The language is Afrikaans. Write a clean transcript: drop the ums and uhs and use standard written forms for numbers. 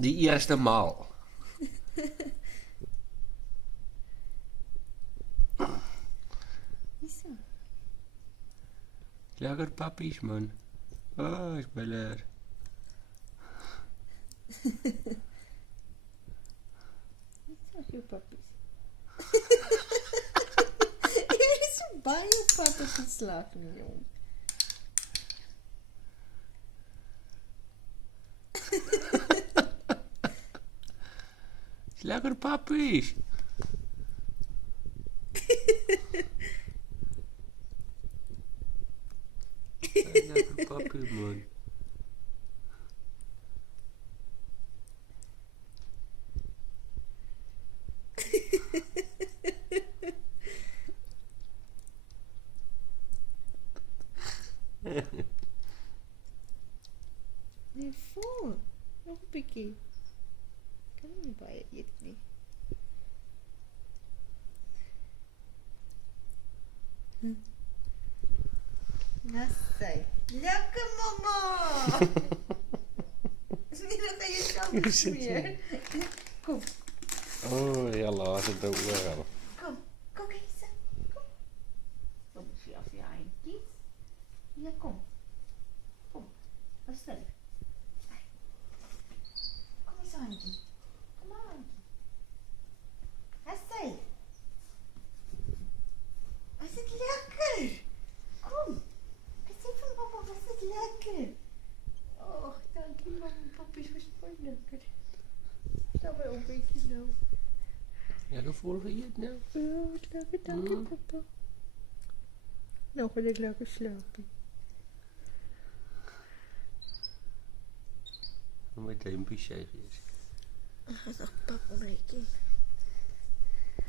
Die eerste maal. Hierso. Lekker pappies, man. Oh, is beller. Hierso is jou pappies. Hier is so baie patte geslag nie, jong. Is lekker pappies. Lekker pappies, man. Nee, vol. Nog 'n bietjie. Kan nie baie eet nie. Nassy. Lekker mamma. Nie dat hy jou smeer. Kom, Oh, ja, laat het oor. kom. Kom hier. Kom. Kom jy af jy eintjies. Ja, kom. Kom. Wat sê jy? Kom eens eintjie. Kom aan. Wat sê jy? Is dit lekker? Kom. Ek sê vir mamma, was dit lekker? Oh, dankie mamma, papies was baie lekker. Stel my op bietjie nou. Lekker vol geëet nou. Ja, wat lekker, dankie papa. Nou gaan ek lekker slapen. Met duimpie sê jy. Ag, papa, nee.